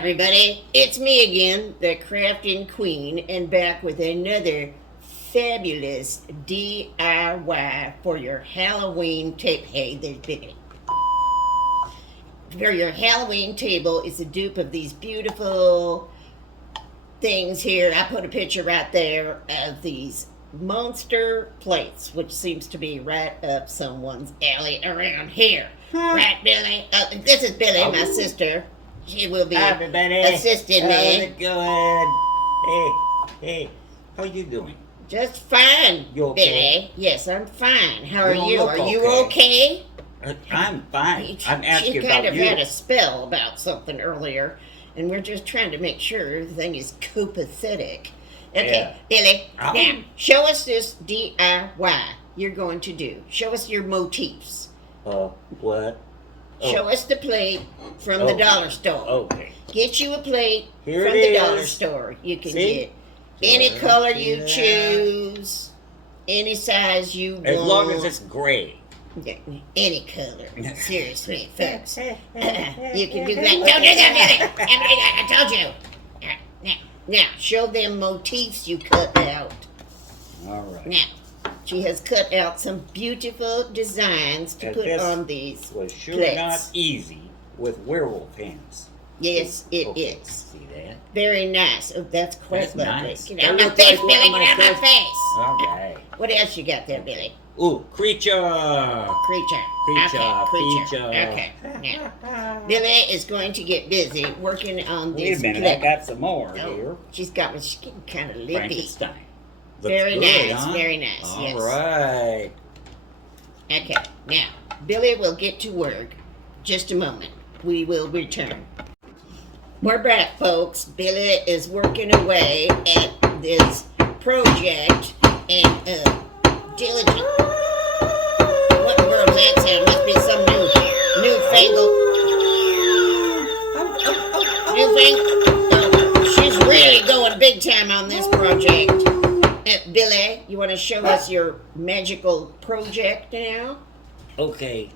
everybody, it's me again, the crafting queen, and back with another fabulous DIY for your Halloween table. Hey, there's Billy. For your Halloween table, it's a dupe of these beautiful things here. I put a picture right there of these monster plates, which seems to be right up someone's alley around here. Right, Billy? This is Billy, my sister. She will be assisting me. How's it going? Hey, how you doing? Just fine, You okay? Billy. Yes, I'm fine. How are You don't you? look Are you okay. okay? I'm fine. I'm asking She kind about of you. had a spell about something earlier, and we're just trying to make sure everything is copacetic. Okay, Yeah. Billy, Ow. now show us this DIY you're going to do. Show us your motifs. What? Oh. Show us the plate from the dollar store. Okay. Get you a plate Here from it the dollar is. store. You can See? get any Just color see you that? choose, any size you want. As long as it's gray. Yeah, any color. Seriously, folks. You can do that. Don't do that, Billy. I told you. Now, show them motifs you cut out. All right. Now, she has cut out some beautiful designs to And put this on these was sure plates. not easy with werewolf hands. Yes, it is. Okay, see that? Very nice. Oh, that's quite That's lovely. nice. Get out That my looks face, like one Billy. of my Get out my first- face. All right. What else you got there, Billy? Ooh, creature. Creature. Creature, Creature. creature. Okay. Now, Billy is going to get busy working on Wait this a minute, plate. I got some more Oh, here. she's getting kind of lippy. Frankenstein. Looks Very good, nice, huh? very nice, All yes. right. Okay, now, Billy will get to work. Just a moment. We will return. We're back, folks. Billy is working away at this project and diligent. What in the world is that sound? Must be some newfangled. She's really going big time on this project. Billy, you want to show us your magical project now? Okay.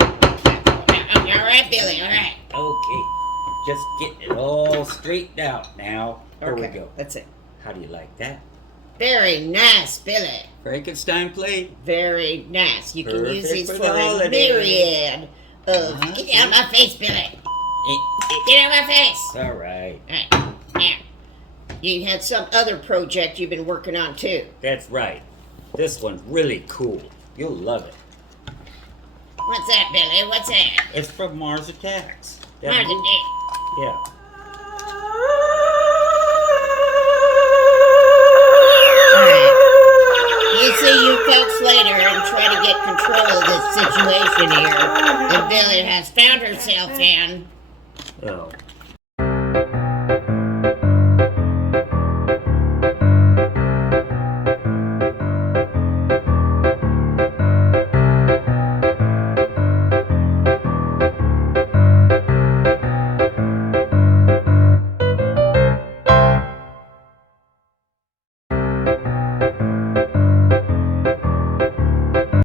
All right, Billy, all right. Okay. Just getting it all straightened out now. Here we go. That's it. How do you like that? Very nice, Billy. Frankenstein plate? Very nice. You can use Perfect these for for the a holidays. myriad of... Get out of my face, Billy. Get out of my face. All right. All right. Now, you had some other project you've been working on, too. That's right. This one's really cool. You'll love it. What's that, Billy? What's that? It's from Mars Attacks. That Mars movie- Attacks. Yeah. You see you folks later and try to get control of this situation here that Billy has found herself in. Oh.